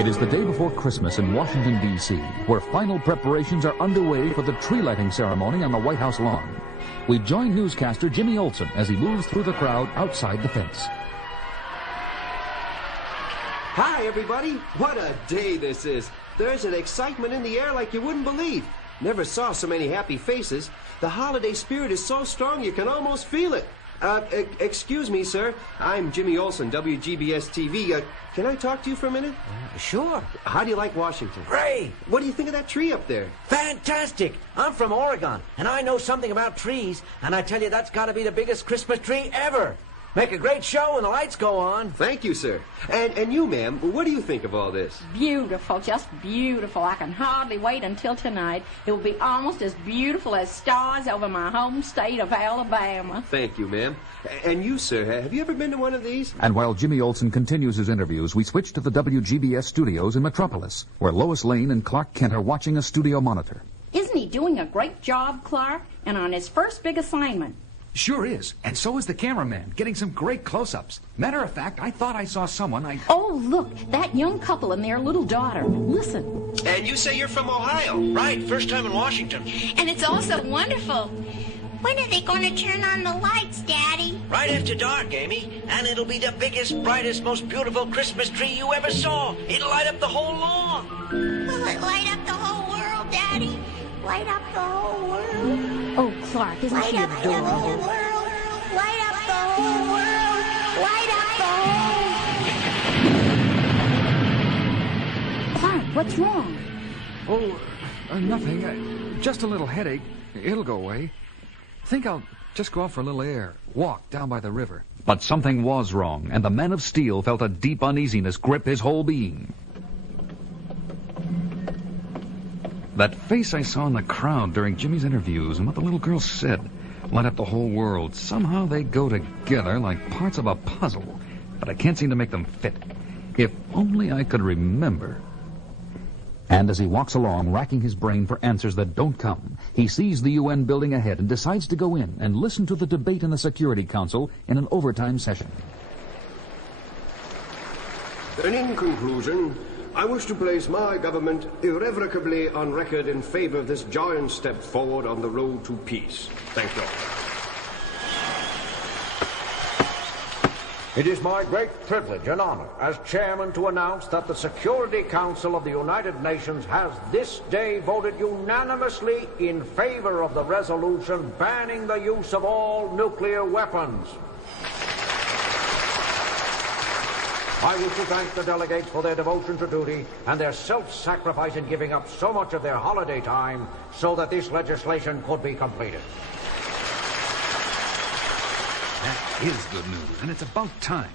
It is the day before Christmas in Washington, D.C., where final preparations are underway for the tree lighting ceremony on the White House lawn. We join newscaster Jimmy Olsen as he moves through the crowd outside the fence. Hi, everybody. What a day this is. There's an excitement in the air like you wouldn't believe. Never saw so many happy faces. The holiday spirit is so strong you can almost feel it. Excuse me, sir. I'm Jimmy Olsen, WGBS TV. Can I talk to you for a minute? Sure. How do you like Washington? Great. What do you think of that tree up there? Fantastic. I'm from Oregon, and I know something about trees, and I tell you that's got to be the biggest Christmas tree ever. Make a great show when the lights go on. Thank you, sir. And you, ma'am, what do you think of all this? Beautiful, just beautiful. I can hardly wait until tonight. It will be almost as beautiful as stars over my home state of Alabama. Thank you, ma'am. And you, sir, have you ever been to one of these? And while Jimmy Olsen continues his interviews, we switch to the WGBS studios in Metropolis, where Lois Lane and Clark Kent are watching a studio monitor. Isn't he doing a great job, Clark? And on his first big assignment. Sure is. And so is the cameraman, getting some great close-ups. Matter of fact, I thought I saw someone Oh, look, that young couple and their little daughter. Listen. And you say you're from Ohio? Right, first time in Washington. And it's also wonderful. When are they going to turn on the lights, Daddy? Right after dark, Amy. And it'll be the biggest, brightest, most beautiful Christmas tree you ever saw. It'll light up the whole lawn. Will it light up the whole world, Daddy? Light up the whole world? Oh, Clark, isn't she Light up the whole adorable? world. Light up the whole world. Light up the whole... Clark, what's wrong? Oh, nothing. Just a little headache. It'll go away. Think I'll just go out for a little air. Walk down by the river. But something was wrong, and the Man of Steel felt a deep uneasiness grip his whole being. That face I saw in the crowd during Jimmy's interviews and what the little girl said light up the whole world. Somehow they go together like parts of a puzzle, but I can't seem to make them fit. If only I could remember. And as he walks along, racking his brain for answers that don't come, he sees the UN building ahead and decides to go in and listen to the debate in the Security Council in an overtime session. And in conclusion, I wish to place my government irrevocably on record in favor of this giant step forward on the road to peace. Thank you. It is my great privilege and honor as chairman to announce that the Security Council of the United Nations has this day voted unanimously in favor of the resolution banning the use of all nuclear weapons. I wish to thank the delegates for their devotion to duty and their self-sacrifice in giving up so much of their holiday time so that this legislation could be completed. That is good news, and it's about time.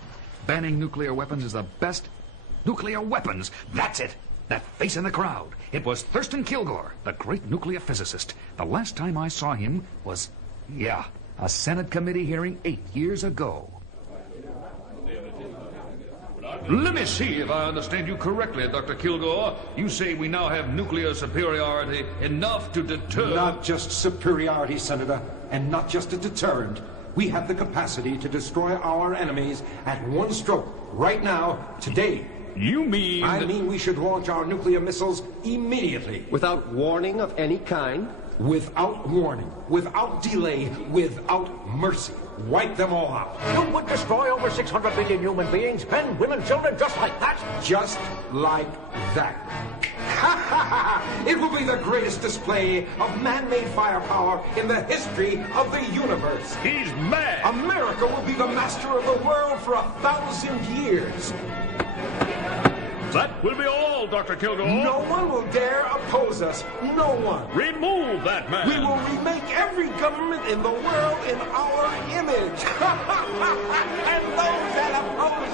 Banning nuclear weapons is the best. Nuclear weapons! That's it! That face in the crowd. It was Thurston Kilgore, the great nuclear physicist. The last time I saw him was, a Senate committee hearing 8 years ago. Let me see if I understand you correctly, Dr. Kilgore. You say we now have nuclear superiority enough to deter... Not just superiority, Senator, and not just a deterrent. We have the capacity to destroy our enemies at one stroke, right now, today. You mean... I mean we should launch our nuclear missiles immediately. Without warning of any kind? Without warning, without delay, without mercy. Wipe them all out. You would destroy over 600 billion human beings, men, women, children, just like that? Just like that. It will be the greatest display of man-made firepower in the history of the universe. He's mad! America will be the master of the world for 1,000 years. That will be all, Dr. Kilgore. No one will dare oppose us. No one. Remove that man. We will remake every government in the world in our image. And those that oppose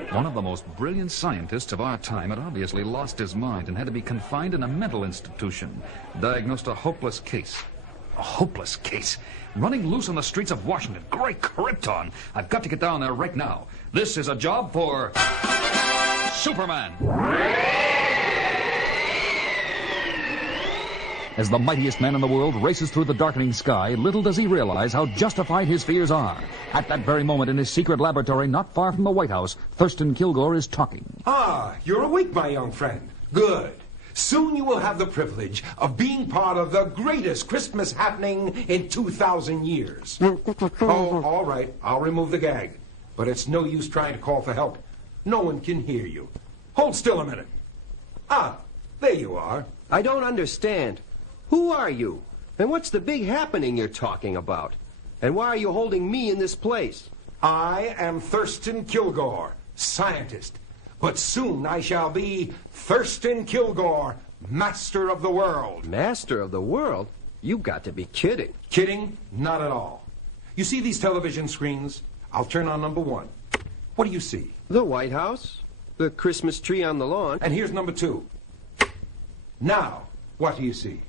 us. One of the most brilliant scientists of our time had obviously lost his mind and had to be confined in a mental institution. Diagnosed a hopeless case. A hopeless case. Running loose on the streets of Washington. Great Krypton. I've got to get down there right now. This is a job for... Superman. As the mightiest man in the world races through the darkening sky, little does he realize how justified his fears are. At that very moment in his secret laboratory not far from the White House, Thurston Kilgore is talking. Ah, you're awake, my young friend. Good. Soon you will have the privilege of being part of the greatest Christmas happening in 2,000 years. Oh, all right. I'll remove the gag. But it's no use trying to call for help. No one can hear you. Hold still a minute. Ah, there you are. I don't understand. Who are you? And what's the big happening you're talking about? And why are you holding me in this place? I am Thurston Kilgore, scientist. But soon I shall be Thurston Kilgore, master of the world. Master of the world? You got to be kidding. Kidding? Not at all. You see these television screens? I'll turn on number 1. What do you see? The White House. The Christmas tree on the lawn. And here's number 2. Now, what do you see?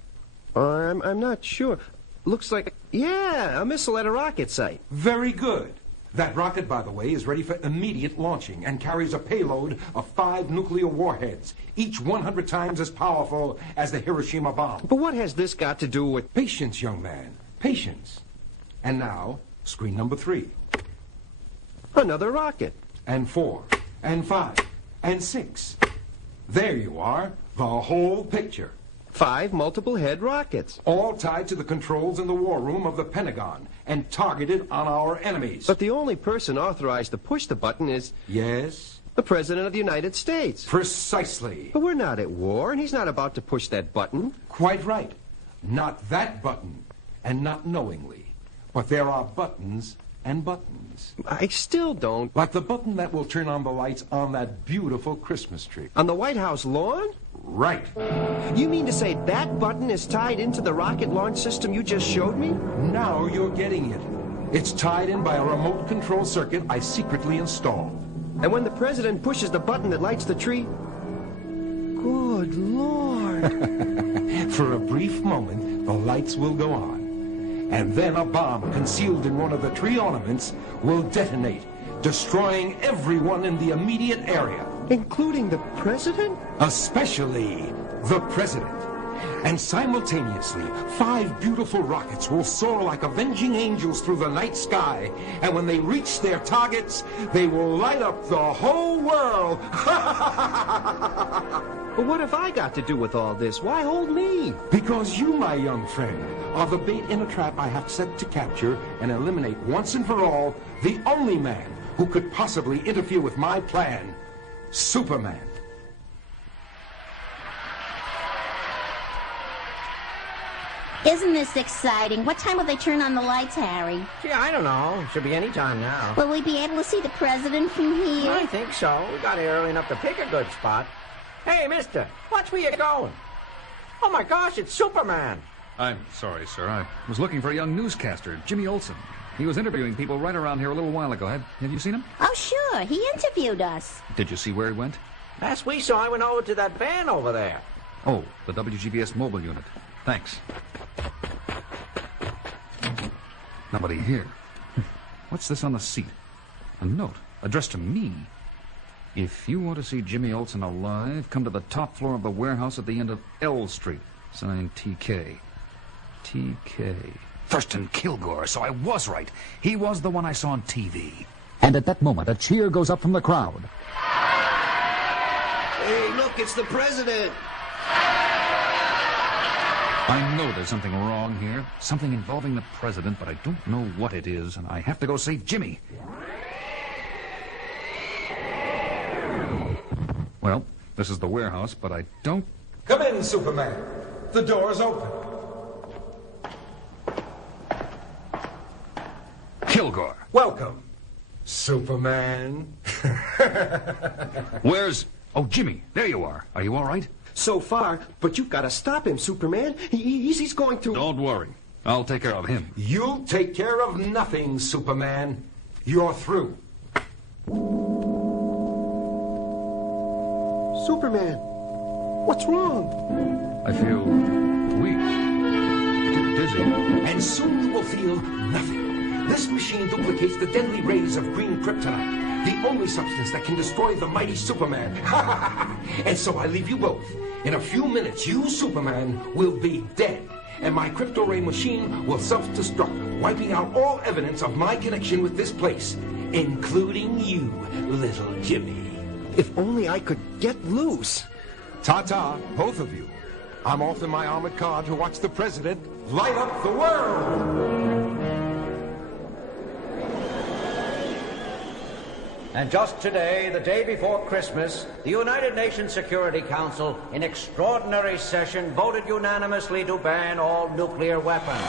I'm not sure. Looks like, yeah, a missile at a rocket site. Very good. That rocket, by the way, is ready for immediate launching and carries a payload of 5 nuclear warheads, each 100 times as powerful as the Hiroshima bomb. But what has this got to do with... Patience, young man. Patience. And now, screen number 3. Another rocket. And 4. And 5. And 6. There you are. The whole picture. 5 multiple-head rockets. All tied to the controls in the war room of the Pentagon and targeted on our enemies. But the only person authorized to push the button is... Yes? The President of the United States. Precisely. But we're not at war, and he's not about to push that button. Quite right. Not that button, and not knowingly. But there are buttons and buttons. I still don't... Like the button that will turn on the lights on that beautiful Christmas tree. On the White House lawn? Right. You mean to say that button is tied into the rocket launch system you just showed me? Now you're getting it. It's tied in by a remote control circuit I secretly installed. And when the president pushes the button that lights the tree... Good Lord. For a brief moment, the lights will go on. And then a bomb concealed in one of the tree ornaments will detonate, destroying everyone in the immediate area. Including the president? Especially the president. And simultaneously, 5 beautiful rockets will soar like avenging angels through the night sky. And when they reach their targets, they will light up the whole world. But what have I got to do with all this? Why hold me? Because you, my young friend, are the bait in a trap I have set to capture and eliminate once and for all the only man who could possibly interfere with my plan, Superman. Isn't this exciting? What time will they turn on the lights, Harry? Gee, I don't know. Should be any time now. Will we be able to see the president from here? I think so. We got here early enough to pick a good spot. Hey, mister, watch where you're going. Oh, my gosh, it's Superman. I'm sorry, sir. I was looking for a young newscaster, Jimmy Olsen. He was interviewing people right around here a little while ago. Have you seen him? Oh, sure. He interviewed us. Did you see where he went? Last we saw, I went over to that van over there. Oh, the WGBS mobile unit. Thanks. Nobody here. What's this on the seat? A note addressed to me. If you want to see Jimmy Olsen alive, come to the top floor of the warehouse at the end of L Street. Signed TK. TK. Thurston Kilgore, so I was right. He was the one I saw on TV. And at that moment, a cheer goes up from the crowd. Hey, look, it's the president. I know there's something wrong here. Something involving the president, but I don't know what it is, and I have to go save Jimmy. Well, this is the warehouse, but I don't... Come in, Superman. The door's open. Kilgore. Welcome, Superman. Where's... Oh, Jimmy, there you are. Are you all right? So far, but you've got to stop him, Superman. He's going to... Don't worry. I'll take care of him. You'll take care of nothing, Superman. You're through. Superman, what's wrong? I feel weak. Too dizzy. And soon you will feel nothing. This machine duplicates the deadly rays of green kryptonite, the only substance that can destroy the mighty Superman. And so I leave you both In a few minutes, you, Superman, will be dead. And my crypto-ray machine will self-destruct, wiping out all evidence of my connection with this place, including you, little Jimmy. If only I could get loose. Ta-ta, both of you. I'm off in my armored car to watch the president light up the world. And just today, the day before Christmas, the United Nations Security Council, in extraordinary session, voted unanimously to ban all nuclear weapons.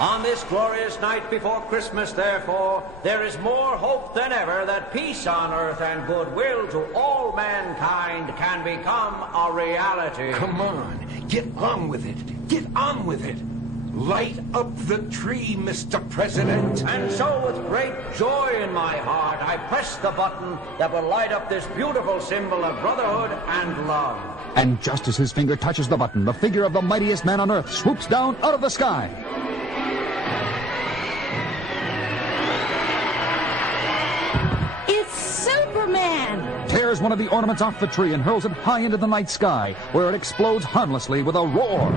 On this glorious night before Christmas, therefore, there is more hope than ever that peace on earth and goodwill to all mankind can become a reality. Come on, get on with it. Get on with it. Light up the tree, Mr. President. And so, with great joy in my heart, I press the button that will light up this beautiful symbol of brotherhood and love. And just as his finger touches the button, the figure of the mightiest man on earth swoops down out of the sky. It's Superman! Tears one of the ornaments off the tree and hurls it high into the night sky, where it explodes harmlessly with a roar.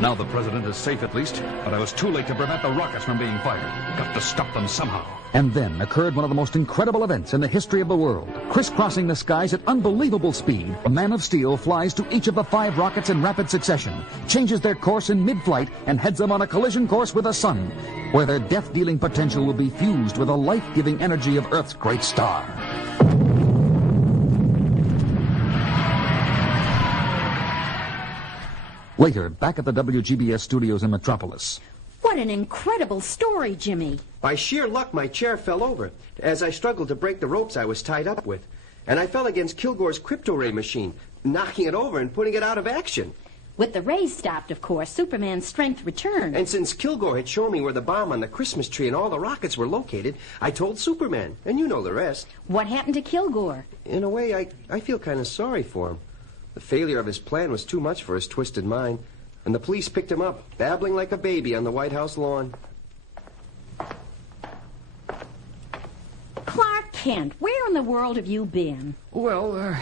Now the president is safe at least, but I was too late to prevent the rockets from being fired. Got to stop them somehow. And then occurred one of the most incredible events in the history of the world. Crisscrossing the skies at unbelievable speed, a Man of Steel flies to each of the 5 rockets in rapid succession, changes their course in mid-flight, and heads them on a collision course with the sun, where their death-dealing potential will be fused with the life-giving energy of Earth's great star. Later, back at the WGBS studios in Metropolis. What an incredible story, Jimmy. By sheer luck, my chair fell over as I struggled to break the ropes I was tied up with. And I fell against Kilgore's crypto-ray machine, knocking it over and putting it out of action. With the rays stopped, of course, Superman's strength returned. And since Kilgore had shown me where the bomb on the Christmas tree and all the rockets were located, I told Superman, and you know the rest. What happened to Kilgore? In a way, I feel kind of sorry for him. The failure of his plan was too much for his twisted mind, and the police picked him up, babbling like a baby on the White House lawn. Clark Kent, where in the world have you been? Well,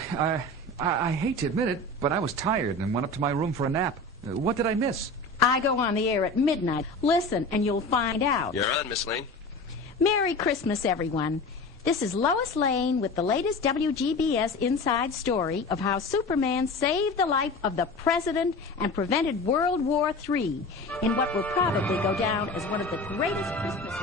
I hate to admit it, but I was tired and went up to my room for a nap. What did I miss? I go on the air at midnight. Listen, and you'll find out. You're on, Miss Lane. Merry Christmas, everyone. This is Lois Lane with the latest WGBS inside story of how Superman saved the life of the president and prevented World War III in what will probably go down as one of the greatest Christmases.